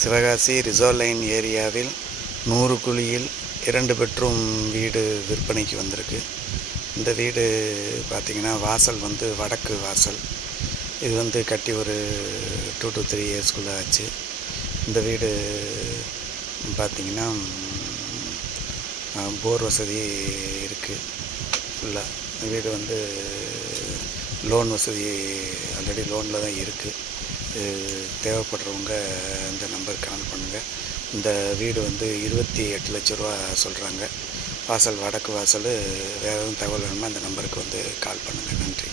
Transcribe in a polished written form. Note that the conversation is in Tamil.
சிவகாசி ரிசர்வ் லைன் ஏரியாவில் 100 குழியில் 2 பெட்ரூம் வீடு விற்பனைக்கு வந்திருக்கு. இந்த வீடு பார்த்திங்கன்னா வாசல் வந்து வடக்கு வாசல். இது வந்து கட்டி ஒரு 2 to 3 இயர்ஸ்க்குள்ளே ஆச்சு. இந்த வீடு பார்த்திங்கன்னா போர் வசதி இருக்குது ஃபுல்லாக. இந்த வீடு வந்து லோன் வசதி ஆல்ரெடி லோனில் தான் இருக்குது. தேவைப்படுறவங்க இந்த நம்பருக்கு கால் பண்ணுங்கள். இந்த வீடு வந்து 28 லட்ச ரூபா சொல்கிறாங்க. வாசல் வடக்கு வாசல். வேறு எதுவும் தகவல் வேணுமா இந்த நம்பருக்கு வந்து கால் பண்ணுங்கள். நன்றி.